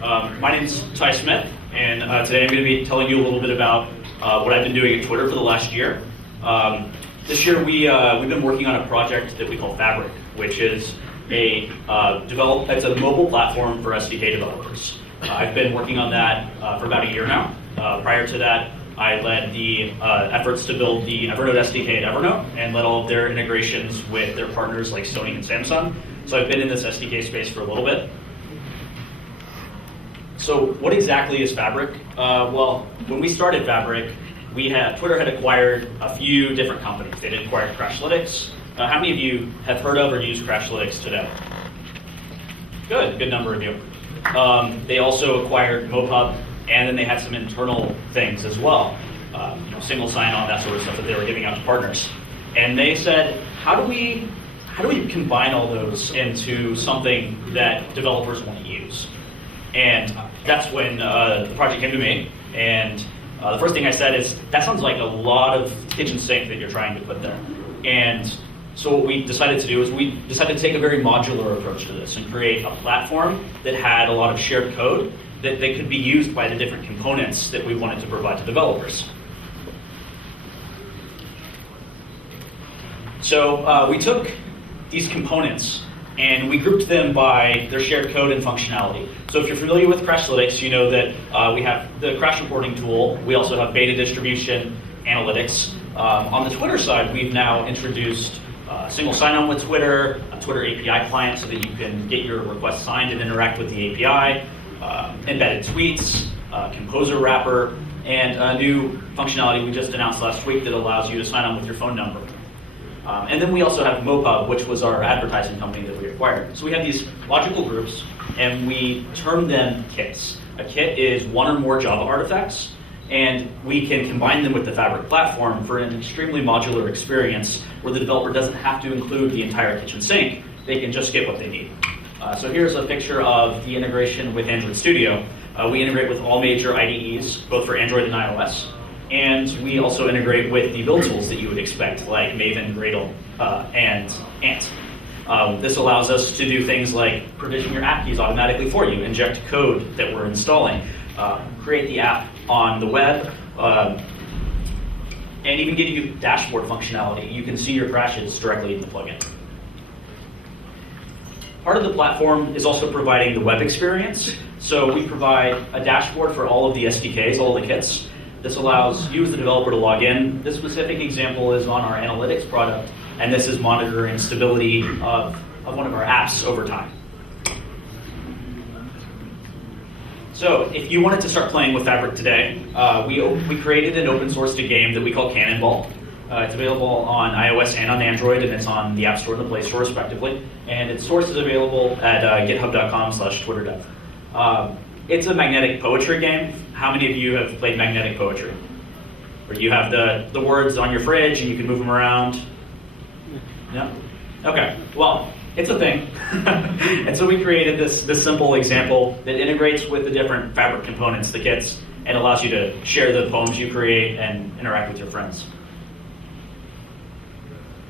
My name's Ty Smith, and today I'm going to be telling you a little bit about what I've been doing at Twitter for the last year. This year we've been working on a project that we call Fabric, which is it's a mobile platform for SDK developers. I've been working on that for about a year now. Prior to that, I led the efforts to build the Evernote SDK at Evernote and led all of their integrations with their partners like Sony and Samsung. So I've been in this SDK space for a little bit. So what exactly is Fabric? Well, when we started Fabric, Twitter had acquired a few different companies. They had acquired Crashlytics. How many of you have heard of or used Crashlytics today? Good number of you. They also acquired Mopub, and then they had some internal things as well. Single sign-on, that sort of stuff that they were giving out to partners. And they said, how do we combine all those into something that developers want to use? And that's when the project came to me. And the first thing I said is, that sounds like a lot of kitchen sink that you're trying to put there. And so what we decided to do is we decided to take a very modular approach to this and create a platform that had a lot of shared code that they could be used by the different components that we wanted to provide to developers. So we took these components and we grouped them by their shared code and functionality. So if you're familiar with Crashlytics, you know that we have the crash reporting tool. We also have beta distribution analytics. On the Twitter side, we've now introduced single sign-on with Twitter, a Twitter API client so that you can get your request signed and interact with the API, embedded tweets, composer wrapper, and a new functionality we just announced last week that allows you to sign on with your phone number. And then we also have Mopub, which was our advertising company that we acquired. So we have these logical groups, and we term them kits. A kit is one or more Java artifacts, and we can combine them with the Fabric platform for an extremely modular experience where the developer doesn't have to include the entire kitchen sink. They can just get what they need. So here's a picture of the integration with Android Studio. We integrate with all major IDEs, both for Android and iOS. And we also integrate with the build tools that you would expect, like Maven, Gradle, and Ant. This allows us to do things like provision your app keys automatically for you, inject code that we're installing, create the app on the web, and even give you dashboard functionality. You can see your crashes directly in the plugin. Part of the platform is also providing the web experience. So we provide a dashboard for all of the SDKs, all the kits. This allows you as the developer to log in. This specific example is on our analytics product, and this is monitoring stability of one of our apps over time. So if you wanted to start playing with Fabric today, we created an open sourced game that we call Cannonball. It's available on iOS and on Android, and it's on the App Store and the Play Store, respectively. And its source is available at github.com/twitterdev. It's a magnetic poetry game. How many of you have played magnetic poetry? Where you have the words on your fridge and you can move them around? No? Okay, well, it's a thing. And so we created this simple example that integrates with the different Fabric components, the kits, and allows you to share the poems you create and interact with your friends.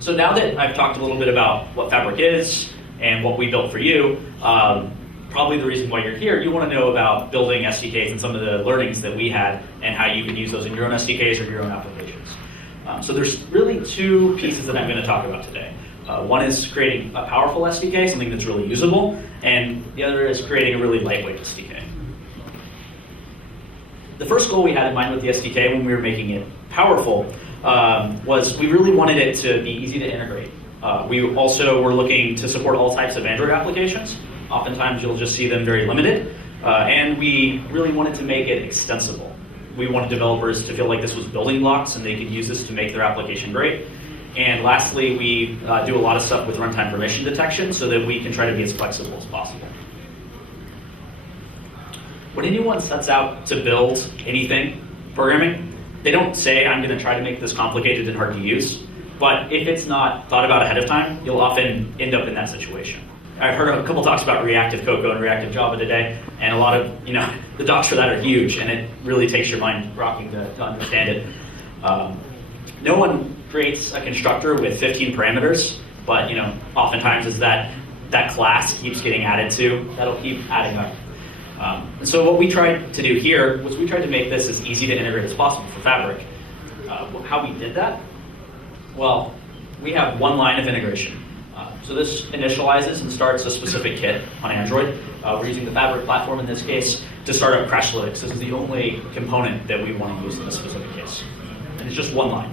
So now that I've talked a little bit about what Fabric is and what we built for you, probably the reason why you're here, you want to know about building SDKs and some of the learnings that we had and how you can use those in your own SDKs or your own applications. So there's really two pieces that I'm going to talk about today. One is creating a powerful SDK, something that's really usable, and the other is creating a really lightweight SDK. The first goal we had in mind with the SDK when we were making it powerful was we really wanted it to be easy to integrate. We also were looking to support all types of Android applications. Oftentimes you'll just see them very limited, and we really wanted to make it extensible. We wanted developers to feel like this was building blocks and they could use this to make their application great. And lastly, we do a lot of stuff with runtime permission detection so that we can try to be as flexible as possible. When anyone sets out to build anything, programming, they don't say, I'm going to try to make this complicated and hard to use. But if it's not thought about ahead of time, you'll often end up in that situation. I've heard a couple talks about reactive Cocoa and reactive Java today, and a lot of, the docs for that are huge, and it really takes your mind rocking to understand it. No one creates a constructor with 15 parameters, but oftentimes as that class keeps getting added to, that'll keep adding up. And so what we tried to do here was we tried to make this as easy to integrate as possible for Fabric. How we did that? Well, we have one line of integration. So this initializes and starts a specific kit on Android. We're using the Fabric platform in this case to start up Crashlytics. This is the only component that we want to use in this specific case. And it's just one line.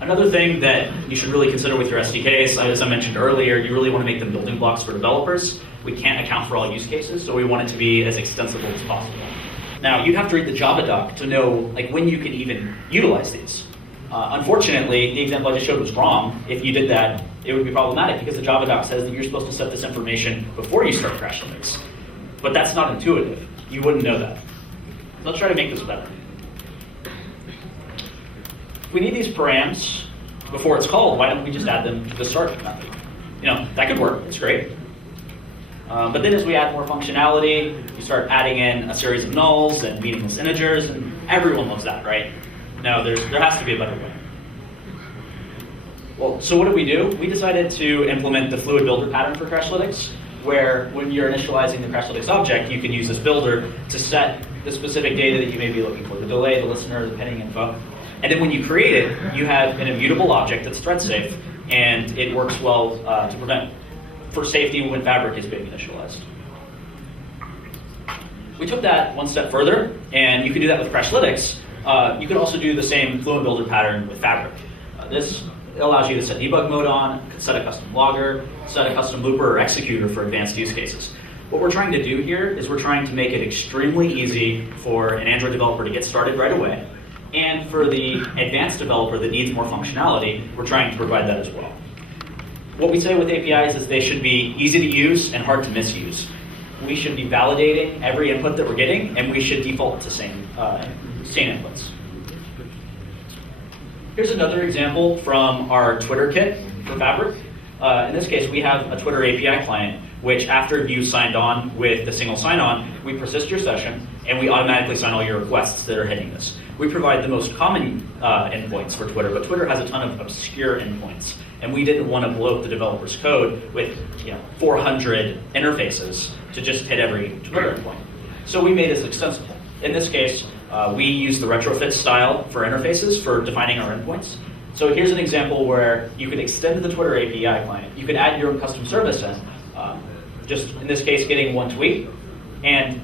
Another thing that you should really consider with your SDKs, as I mentioned earlier, you really want to make them building blocks for developers. We can't account for all use cases, so we want it to be as extensible as possible. Now, you'd have to read the Java doc to know when you can even utilize these. Unfortunately, the example I just showed was wrong. If you did that, it would be problematic because the Java doc says that you're supposed to set this information before you start Crashlytics. But that's not intuitive. You wouldn't know that. Let's try to make this better. If we need these params before it's called, why don't we just add them to the start method? That could work. It's great. But then as we add more functionality, you start adding in a series of nulls and meaningless integers, and everyone loves that, right? No, there has to be a better way. Well, so what did we do? We decided to implement the fluid builder pattern for Crashlytics, where when you're initializing the Crashlytics object, you can use this builder to set the specific data that you may be looking for, the delay, the listener, the pending info. And then when you create it, you have an immutable object that's thread safe, and it works well to prevent for safety when Fabric is being initialized. We took that one step further, and you can do that with Crashlytics. You could also do the same fluid builder pattern with Fabric. This allows you to set debug mode on, set a custom logger, set a custom looper or executor for advanced use cases. What we're trying to do here is we're trying to make it extremely easy for an Android developer to get started right away. And for the advanced developer that needs more functionality, we're trying to provide that as well. What we say with APIs is they should be easy to use and hard to misuse. We should be validating every input that we're getting, and we should default to same inputs. Here's another example from our Twitter kit for Fabric. In this case, we have a Twitter API client, which after you signed on with the single sign-on, we persist your session, and we automatically sign all your requests that are hitting this. We provide the most common endpoints for Twitter, but Twitter has a ton of obscure endpoints, and we didn't want to bloat the developer's code with 400 interfaces to just hit every Twitter endpoint. So we made this extensible. In this case, we use the retrofit style for interfaces for defining our endpoints. So here's an example where you could extend the Twitter API client. You could add your own custom service in, just in this case getting one tweet, and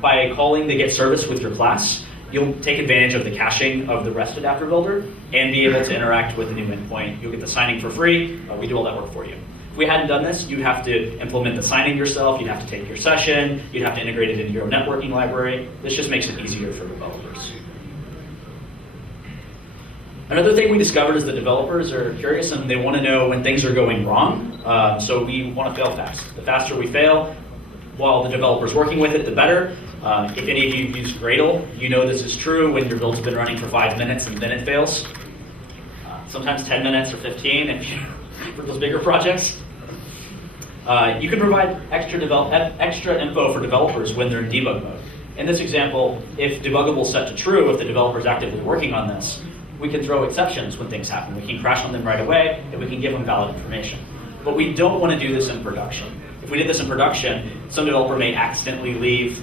by calling the get service with your class, you'll take advantage of the caching of the REST adapter builder and be able to interact with the new endpoint. You'll get the signing for free. We do all that work for you. If we hadn't done this, you'd have to implement the signing yourself. You'd have to take your session. You'd have to integrate it into your own networking library. This just makes it easier for developers. Another thing we discovered is that developers are curious and they want to know when things are going wrong. So we want to fail fast. The faster we fail, while the developer's working with it, the better. If any of you use Gradle, you know this is true when your build's been running for 5 minutes and then it fails. Sometimes 10 minutes or 15 if you for those bigger projects. You can provide extra info for developers when they're in debug mode. In this example, if debuggable is set to true, if the developer is actively working on this, we can throw exceptions when things happen. We can crash on them right away, and we can give them valid information. But we don't want to do this in production. If we did this in production, some developer may accidentally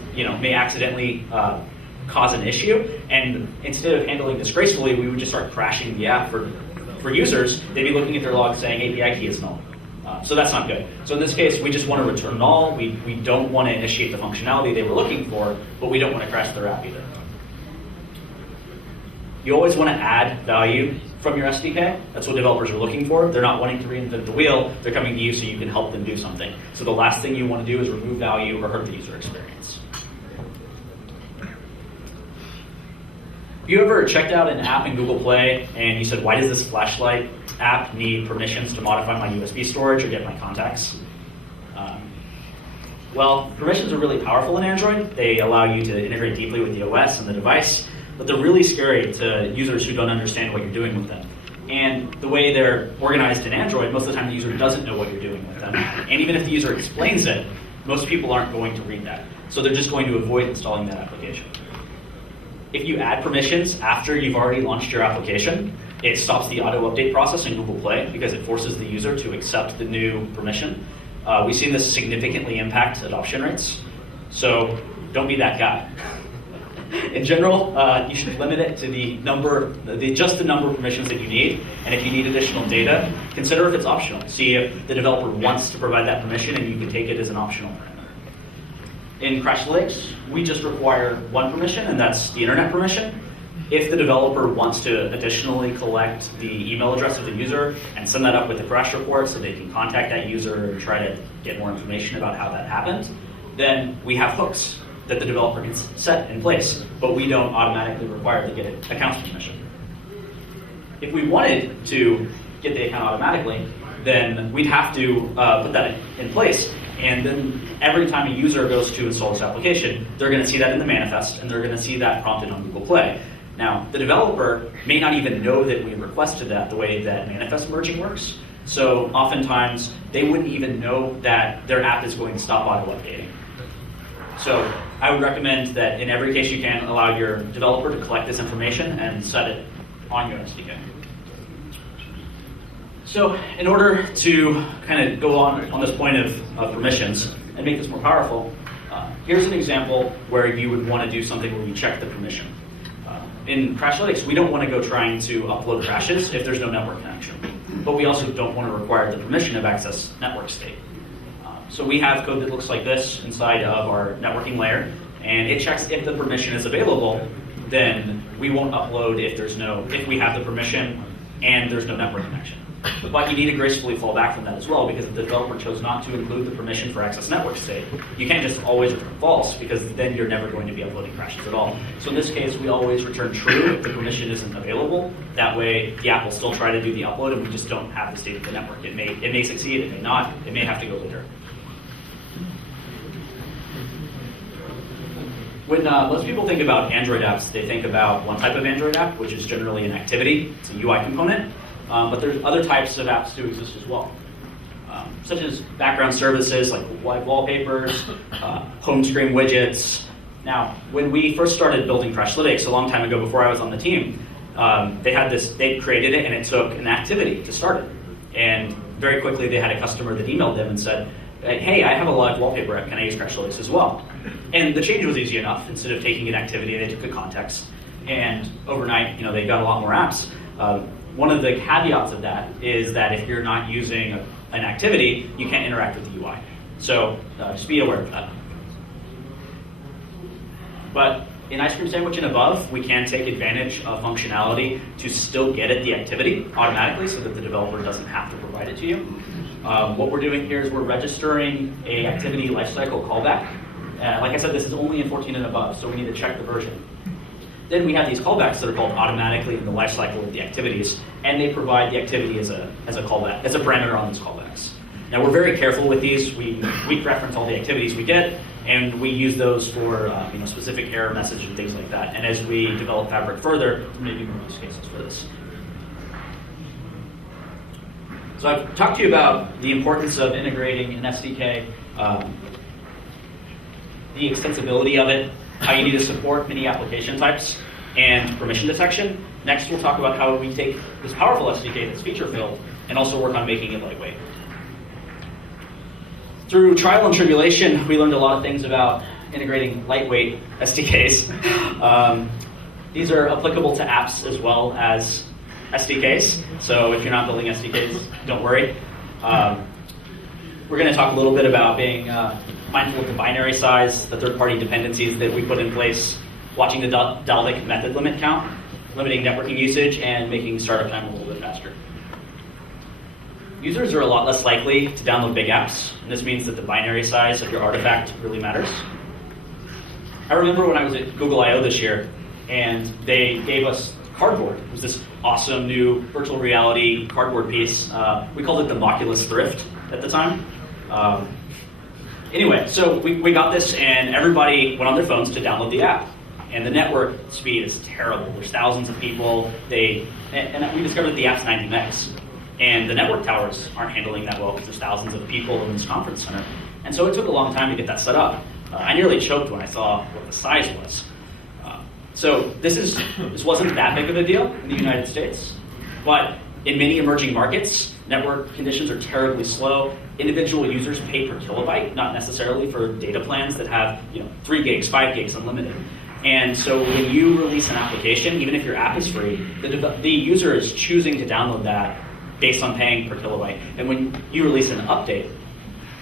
cause an issue, and instead of handling this gracefully, we would just start crashing the app for users. They'd be looking at their log saying API key is null. So that's not good. So in this case, we just want to return null. We don't want to initiate the functionality they were looking for, but we don't want to crash their app either. You always want to add value from your SDK. That's what developers are looking for. They're not wanting to reinvent the wheel. They're coming to you so you can help them do something. So the last thing you want to do is remove value or hurt the user experience. You ever checked out an app in Google Play and you said, why does this flashlight app need permissions to modify my USB storage or get my contacts? Well, permissions are really powerful in Android. They allow you to integrate deeply with the OS and the device, but they're really scary to users who don't understand what you're doing with them. And the way they're organized in Android, most of the time the user doesn't know what you're doing with them. And even if the user explains it, most people aren't going to read that. So they're just going to avoid installing that application. If you add permissions after you've already launched your application, it stops the auto update process in Google Play because it forces the user to accept the new permission. we've seen this significantly impact adoption rates. So don't be that guy. In general, you should limit it to just the number of permissions that you need. And if you need additional data, consider if it's optional. See if the developer wants to provide that permission and you can take it as an optional parameter. In Crashlytics, we just require one permission, and that's the internet permission. If the developer wants to additionally collect the email address of the user and send that up with the crash report so they can contact that user and try to get more information about how that happened, then we have hooks that the developer can set in place, but we don't automatically require to get accounts permission. If we wanted to get the account automatically, then we'd have to put that in place. And then every time a user goes to install this application, they're going to see that in the manifest, and they're going to see that prompted on Google Play. Now, the developer may not even know that we requested that the way that manifest merging works. So oftentimes, they wouldn't even know that their app is going to stop auto-updating. So I would recommend that in every case you can allow your developer to collect this information and set it on your SDK. So in order to kind of go on this point of permissions and make this more powerful, here's an example where you would want to do something where you check the permission. In Crashlytics, we don't want to go trying to upload crashes if there's no network connection. But we also don't want to require the permission of access network state. So we have code that looks like this inside of our networking layer, and it checks if the permission is available. Then we won't upload if we have the permission and there's no network connection. But you need to gracefully fall back from that as well, because if the developer chose not to include the permission for access network state, you can't just always return false, because then you're never going to be uploading crashes at all. So in this case, we always return true if the permission isn't available. That way, the app will still try to do the upload, and we just don't have the state of the network. It may succeed, it may not, it may have to go later. When most people think about Android apps, they think about one type of Android app, which is generally an activity. It's a UI component. But there's other types of apps do exist as well, such as background services like live wallpapers, home screen widgets. Now, when we first started building Crashlytics a long time ago before I was on the team, they created it and it took an activity to start it. And very quickly they had a customer that emailed them and said, hey, I have a live wallpaper app, can I use Crashlytics as well? And the change was easy enough. Instead of taking an activity, they took a context. And overnight, they got a lot more apps. One of the caveats of that is that if you're not using an activity, you can't interact with the UI. So just be aware of that. But in Ice Cream Sandwich and above, we can take advantage of functionality to still get at the activity automatically so that the developer doesn't have to provide it to you. What we're doing here is we're registering a activity lifecycle callback. Like I said, this is only in 14 and above, so we need to check the version. Then we have these callbacks that are called automatically in the lifecycle of the activities, and they provide the activity as a callback, as a parameter on these callbacks. Now we're very careful with these. We reference all the activities we get, and we use those for specific error message and things like that. And as we develop Fabric further, there may be more use cases for this. So I've talked to you about the importance of integrating an SDK, the extensibility of it, how you need to support many application types, and permission detection. Next, we'll talk about how we take this powerful SDK that's feature-filled and also work on making it lightweight. Through trial and tribulation, we learned a lot of things about integrating lightweight SDKs. These are applicable to apps as well as SDKs. So if you're not building SDKs, don't worry. We're going to talk a little bit about being mindful of the binary size, the third-party dependencies that we put in place, watching the Dalvik method limit count, limiting networking usage, and making startup time a little bit faster. Users are a lot less likely to download big apps, and this means that the binary size of your artifact really matters. I remember when I was at Google I/O this year, and they gave us Cardboard. It was this awesome new virtual reality cardboard piece. We called it the Moculus Thrift at the time. Anyway, so we got this, and everybody went on their phones to download the app. And the network speed is terrible. There's thousands of people. And we discovered the app's 90 megs. And the network towers aren't handling that well because there's thousands of people in this conference center. And so it took a long time to get that set up. I nearly choked when I saw what the size was. So this wasn't that big of a deal in the United States. But in many emerging markets, network conditions are terribly slow. individual users pay per kilobyte, not necessarily for data plans that have 3 gigs, 5 gigs, unlimited. And so when you release an application, even if your app is free, the user is choosing to download that based on paying per kilobyte. And when you release an update,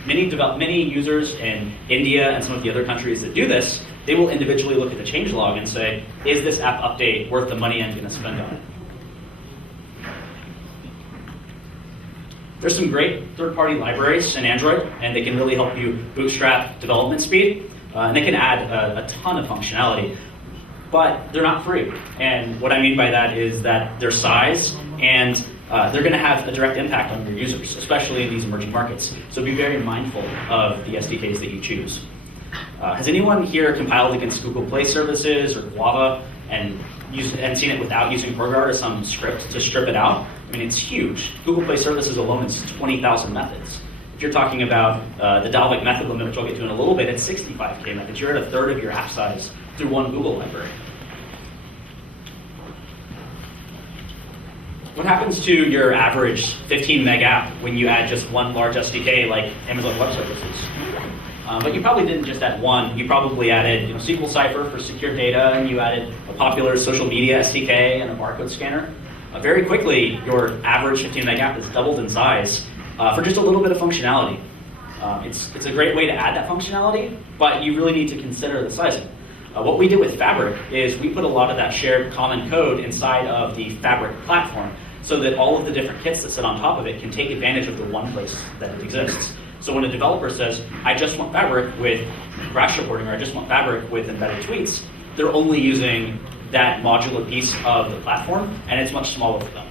many users in India and some of the other countries that do this, they will individually look at the changelog and say, is this app update worth the money I'm going to spend on it? There's some great third-party libraries in Android, and they can really help you bootstrap development speed. And they can add a ton of functionality, but they're not free. And what I mean by that is that their size and they're going to have a direct impact on your users, especially in these emerging markets. So be very mindful of the SDKs that you choose. Has anyone here compiled against Google Play Services or Guava and seen it without using ProGuard or some script to strip it out? I mean, it's huge. Google Play Services alone is 20,000 methods. If you're talking about the Dalvik method limit, which I'll get to in a little bit, it's 65K methods. You're at a third of your app size through one Google library. What happens to your average 15 meg app when you add just one large SDK like Amazon Web Services? But you probably didn't just add one. You probably added SQL Cipher for secure data, and you added a popular social media SDK and a barcode scanner. Very quickly, your average 15 meg app is doubled in size for just a little bit of functionality. It's a great way to add that functionality, but you really need to consider the sizing. What we did with Fabric is we put a lot of that shared common code inside of the Fabric platform so that all of the different kits that sit on top of it can take advantage of the one place that it exists. So when a developer says, I just want Fabric with crash reporting, or I just want Fabric with embedded tweets, they're only using that modular piece of the platform, and it's much smaller for them.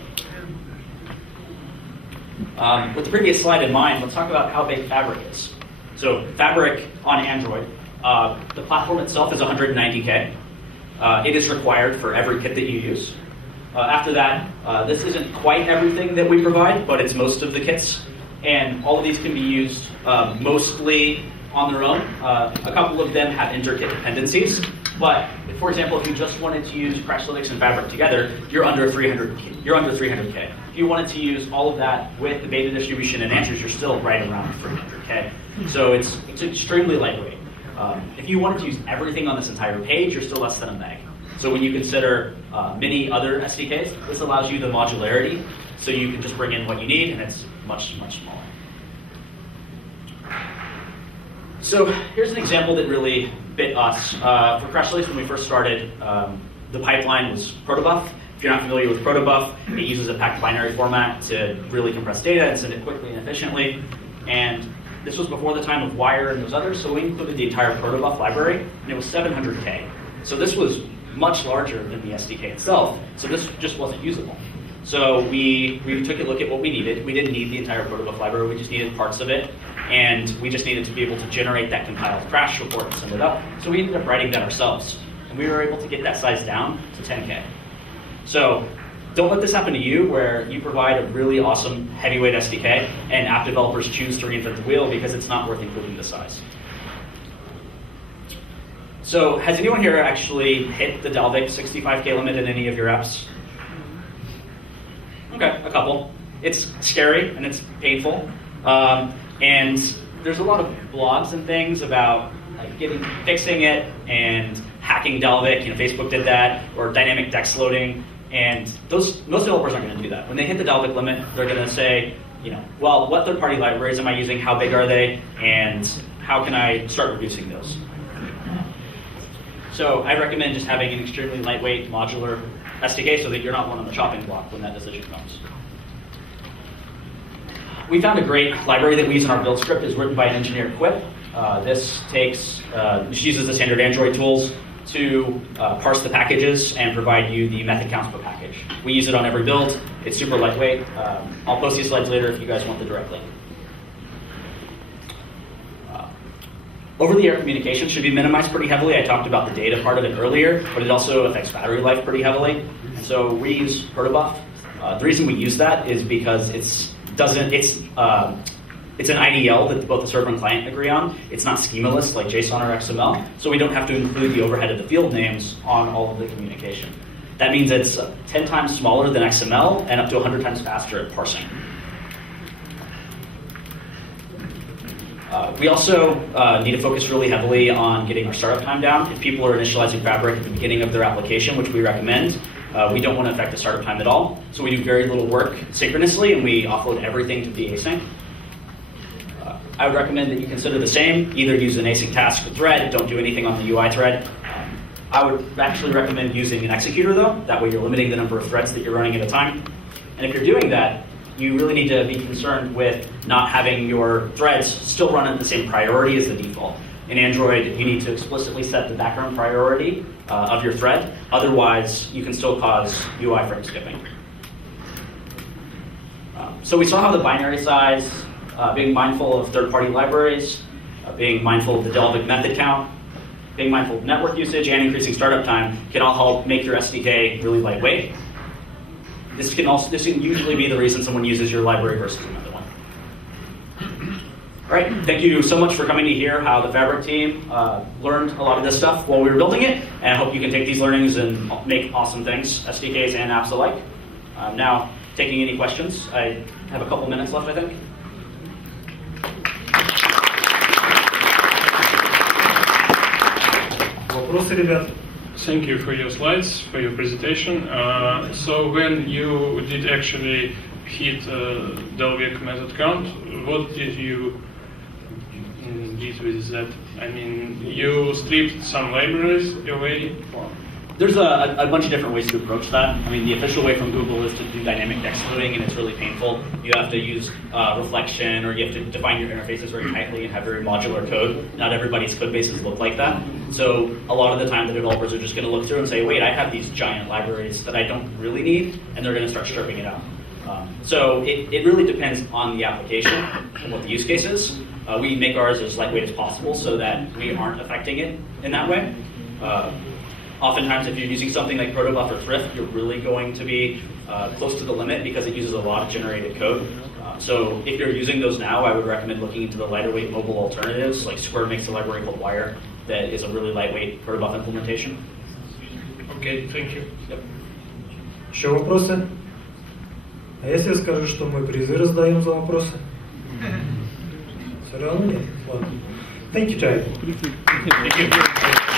With the previous slide in mind, let's talk about how big Fabric is. So Fabric on Android, the platform itself is 190K. It is required for every kit that you use. After that, this isn't quite everything that we provide, but it's most of the kits. And all of these can be used mostly on their own. A couple of them have inter-kit dependencies. But for example, if you just wanted to use Crashlytics and Fabric together, you're under 300K. If you wanted to use all of that with the beta distribution and answers, you're still right around 300K. So it's extremely lightweight. If you wanted to use everything on this entire page, you're still less than a meg. So when you consider many other SDKs, this allows you the modularity, so you can just bring in what you need, and it's much, much smaller. So here's an example that really bit us. For Crashlytics, when we first started, the pipeline was protobuf. If you're not familiar with protobuf, it uses a packed binary format to really compress data and send it quickly and efficiently. And this was before the time of Wire and those others, so we included the entire protobuf library, and it was 700K. So this was much larger than the SDK itself, so this just wasn't usable. So we took a look at what we needed. We didn't need the entire protobuf library, we just needed parts of it, and we just needed to be able to generate that compiled crash report and send it up. So we ended up writing that ourselves, and we were able to get that size down to 10K. So don't let this happen to you, where you provide a really awesome heavyweight SDK, and app developers choose to reinvent the wheel because it's not worth including the size. So has anyone here actually hit the Dalvik 65K limit in any of your apps? Okay, a couple. It's scary and it's painful. And there's a lot of blogs and things about fixing it and hacking Dalvik. Facebook did that, or dynamic dex loading. And most developers aren't going to do that. When they hit the Dalvik limit, they're going to say, well, what third-party libraries am I using? How big are they? And how can I start reducing those? So I recommend just having an extremely lightweight, modular SDK so that you're not one on the chopping block when that decision comes. We found a great library that we use in our build script. Is written by an engineer, Quip. This uses the standard Android tools to parse the packages and provide you the method counts per package. We use it on every build. It's super lightweight. I'll post these slides later if you guys want the direct link. Over-the-air communication should be minimized pretty heavily. I talked about the data part of it earlier, but it also affects battery life pretty heavily. So we use protobuf. The reason we use that is because it's an IDL that both the server and client agree on. It's not schemaless like JSON or XML, so we don't have to include the overhead of the field names on all of the communication. That means it's 10 times smaller than XML and up to 100 times faster at parsing. We also need to focus really heavily on getting our startup time down. If people are initializing Fabric at the beginning of their application, which we recommend, we don't want to affect the startup time at all. So we do very little work synchronously, and we offload everything to be async. I would recommend that you consider the same. Either use an async task or thread. Don't do anything on the UI thread. I would actually recommend using an executor, though. That way you're limiting the number of threads that you're running at a time. And if you're doing that, you really need to be concerned with not having your threads still run at the same priority as the default. In Android, you need to explicitly set the background priority of your thread. Otherwise, you can still cause UI frame skipping. So we saw how the binary size, being mindful of third-party libraries, being mindful of the Delvik method count, being mindful of network usage, and increasing startup time can all help make your SDK really lightweight. This can usually be the reason someone uses your library versus another one. All right, thank you so much for coming to hear how the Fabric team learned a lot of this stuff while we were building it, and I hope you can take these learnings and make awesome things, SDKs and apps alike. Now, taking any questions. I have a couple minutes left, I think. Вопросы, ребят? Thank you for your slides, for your presentation. So when you did actually hit Delvik method count, what did you did with that? I mean, you stripped some libraries away? There's a bunch of different ways to approach that. I mean, the official way from Google is to do dynamic text loading, and it's really painful. You have to use reflection, or you have to define your interfaces very tightly and have very modular code. Not everybody's code bases look like that. So a lot of the time, the developers are just going to look through and say, wait, I have these giant libraries that I don't really need, and they're going to start stripping it out. So it really depends on the application and what the use case is. We make ours as lightweight as possible so that we aren't affecting it in that way. Oftentimes, if you're using something like Protobuf or Thrift, you're really going to be close to the limit because it uses a lot of generated code. So if you're using those now, I would recommend looking into the lighter weight mobile alternatives. Like Square makes a library called Wire that is a really lightweight Protobuf implementation. Okay, thank you. Yep. Еще вопросы? А если я скажу, что мы призы раздаем за вопросы? Все равно нет? Ладно. Thank you, Jay. Thank you.